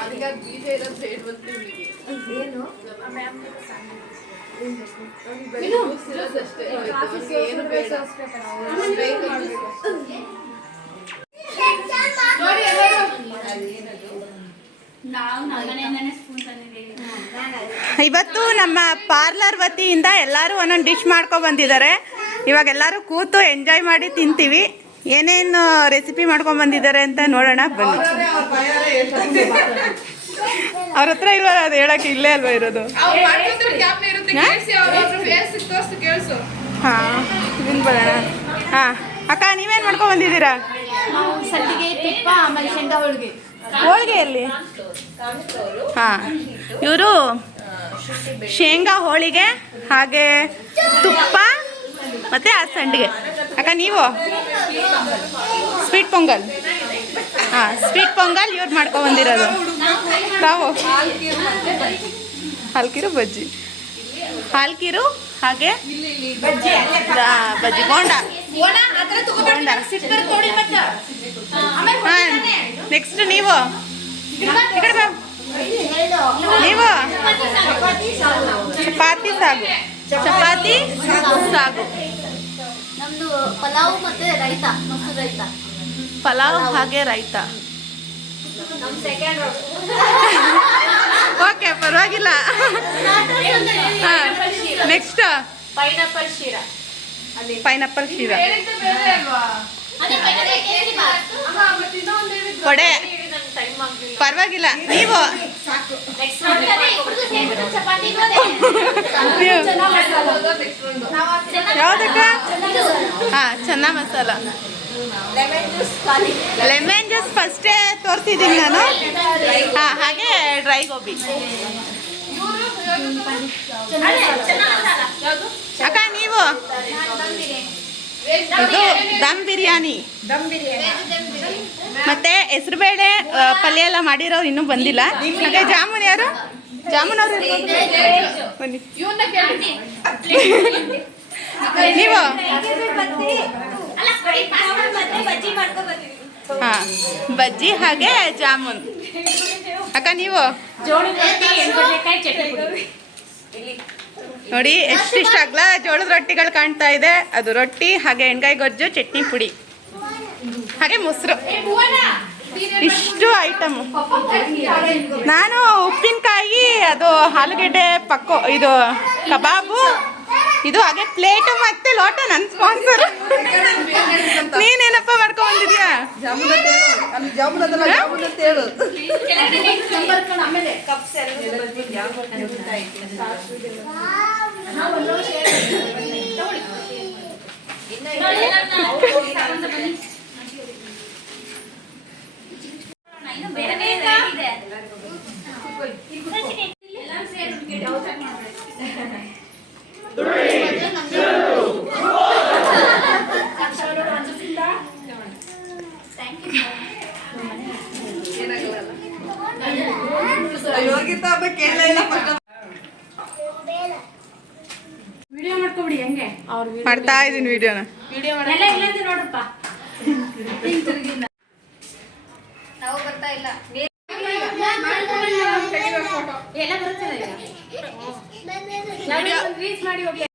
ಅದಕ್ಕೆ ಬೀಜ ಇರೋದು ಬೇಡ ಬಂತೀವಿ ಏನು ಏನು ಬೇಡ ಇವತ್ತು ನಮ್ಮ ಪಾರ್ಲರ್ ವತಿಯಿಂದ ಎಲ್ಲರೂ ಒಂದೊಂದು ಡಿಶ್ ಮಾಡ್ಕೊಂಡು ಬಂದಿದ್ದಾರೆ. ಇವಾಗ ಎಲ್ಲರೂ ಕೂತು ಎಂಜಾಯ್ ಮಾಡಿ ತಿಂತೀವಿ. ಏನೇನು ರೆಸಿಪಿ ಮಾಡ್ಕೊಂಡು ಬಂದಿದ್ದಾರೆ ಅಂತ ನೋಡೋಣ ಬನ್ನಿ. ಅವ್ರ ಹತ್ರ ಇಲ್ವ ಅದು ಹೇಳಕ್ಕೆ ಇಲ್ಲೇ ಅಲ್ವಾ ಇರೋದು? ಹಾಂ ಇದನ್ನು ಬರೋಣ. ಹಾಂ ಅಕ್ಕ ನೀವೇನು ಮಾಡ್ಕೊಂಡು ಬಂದಿದ್ದೀರಾ? ಸಲ್ಲಿಗೆ ತುಪ್ಪ ಆಮೇಲೆ ಶೇಂಗಾ ಹೋಳಿಗೆ. ಹೋಳಿಗೆಯಲ್ಲಿ ಹಾಂ ಇವರು ಶೇಂಗಾ ಹೋಳಿಗೆ ಹಾಗೆ ತುಪ್ಪ ಮತ್ತು ಆ ಸಂಡಿಗೆ. ಅಕ್ಕ ನೀವು ಸ್ವೀಟ್ ಪೊಂಗಲ್. ಹಾಂ ಸ್ವೀಟ್ ಪೊಂಗಲ್ ಇವ್ರು ಮಾಡ್ಕೊಂಡು ಬಂದಿರೋದು. ನಾವು ಹಾಲ್ಕಿರು ಬಜ್ಜಿ, ಹಾಲ್ಕಿರು ಹಾಗೆ ಬಜ್ಜಿ ಬೋಂಡ. ಹಾಂ ನೆಕ್ಸ್ಟ್ ನೀವು ನೀವು ಚಪಾತಿ ಸಾಗು. ಚಪಾತಿ ಸಾಗು. ನಮ್ದು ಪಲಾವ್ ಮತ್ತೆ ರೈತ, ಮೊಸರು ರೈತ. ಪಲಾವ್ ಹಾಗೆ ರೈತ. ಓಕೆ ಪರವಾಗಿಲ್ಲ. ನೆಕ್ಸ್ಟ್ ಪೈನಾಪಲ್ ಶೀರಾ. ಪೈನಾಪಲ್ ಶೀರಾ, ವಡೆ. ಪರವಾಗಿಲ್ಲ. ನೀವು ಯಾವುದಕ್ಕ? ಹಾಂ ಚೆನ್ನ ಮಸಾಲ. ಲೆಮನ್ ಜ್ಯೂಸ್ ಫಸ್ಟೇ ತೋರಿಸಿದ್ದೀನಿ ನಾನು. ಹಾಂ ಹಾಗೆ ಡ್ರೈ ಗೋಬಿ. ಅಕ್ಕ ನೀವು ಇದು ದಮ್ ಬಿರಿಯಾನಿ ಮತ್ತೆ ಹೆಸರುಬೇಳೆ ಪಲ್ಯ ಎಲ್ಲ ಮಾಡಿರೋರು ಇನ್ನೂ ಬಂದಿಲ್ಲ. ಹಾಗೆ ಜಾಮೂನ್ ಯಾರು? ಜಾಮೂನ್ ಅವರು ಬನ್ನಿ. ನೀವು ಹಾಂ ಬಜ್ಜಿ ಹಾಗೆ ಜಾಮೂನ್. ಅಕ್ಕ ನೀವು ನೋಡಿ ಎಷ್ಟಿಷ್ಟು ಅಗಲ ಜೋಳದ ರೊಟ್ಟಿಗಳು ಕಾಣ್ತಾ ಇದೆ. ಅದು ರೊಟ್ಟಿ ಹಾಗೆ ಎಣ್ಗಾಯಿ ಗೊಜ್ಜು, ಚಟ್ನಿ ಪುಡಿ ಹಾಗೆ ಮೊಸರು. ಇಷ್ಟು ಐಟಮು. ನಾನು ಉಪ್ಪಿನಕಾಯಿ, ಅದು ಆಲೂಗೆಡ್ಡೆ ಪಕ್ಕೋ, ಇದು ಕಬಾಬು, ಇದು ಹಾಗೆ ಪ್ಲೇಟು ಮತ್ತೆ ಲೋಟ ನನ್ನ ಸ್ಪಾನ್ಸರ್. ನೀನೇನಪ್ಪ ಮಾಡ್ಕೊಂಡು ಬಂದಿದ್ಯಾ? ಮಾಡ್ತಾ ಇದೀನಿ ವಿಡಿಯೋನ. ನಾವು ಬರ್ತಾ ಇಲ್ಲ.